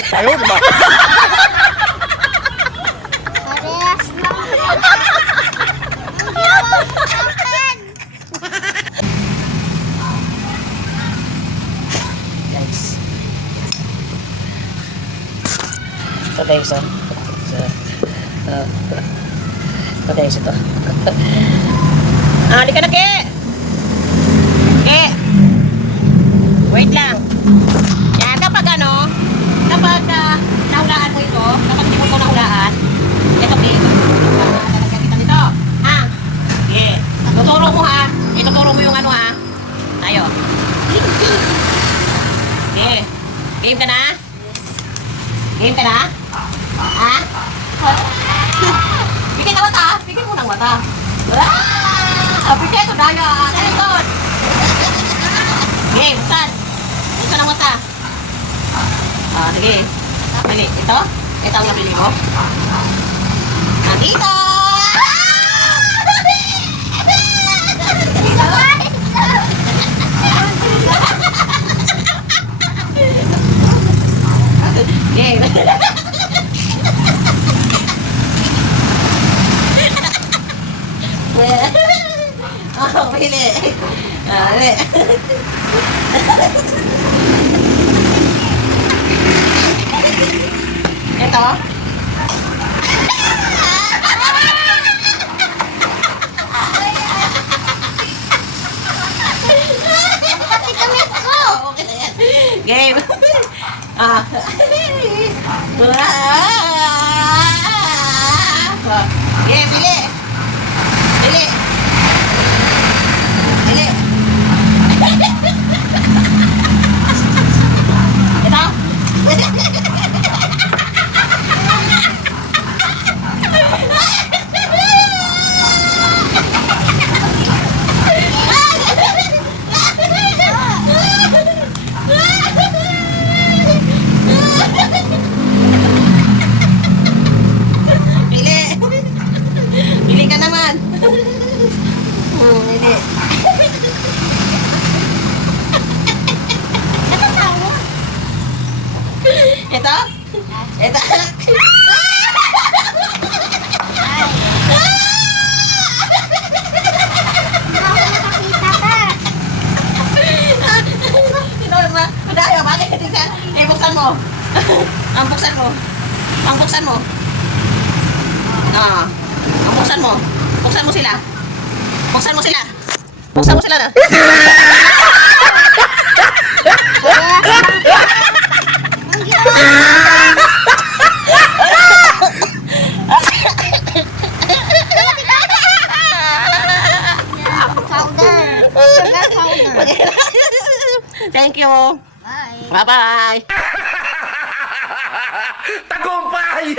Ayaw, diba? Parehas lang. Ang ginawa mo sa akin. Guys. Ito guys, oh. Ito guys, ito. Ah, di ka na, Ke! Ke! Wait lang. Yan, kapag ano, kapag nahulaan mo ito, kapag hindi mo ito nahulaan, ito, Ke, lalagyan kita dito. Ha? Ke, tuturo mo ha. Ituturo mo yung ano ha. Tayo. Ke, game ka na? Game ka na? Ha? Pikit ka mata. Pikit mo ng mata. Pikit ko daya. Dahil doon. Game, buksan. Buksan ang mata. Sige. Pili. Ito? Ito ang napili mo? Nandito! Game. Oh, pili. Pili. Ito. Pati damit ko. Okay na yan. Game. Game, pili. Pili. Pili. Ito. Pili. Pili ka naman. Pili. Ito? Ito? Nakakita ka. Madayo, bakit hindi ka? Buksan mo. Ang buksan mo. Ang buksan mo. Ang buksan mo. Buksan mo sila. Buksan mo sila. Buksan mo sila na. Parehas lang. Ang ginawa mo. Powder. Sugar powder. Thank you. Bye. Bye-bye. Tagumpay!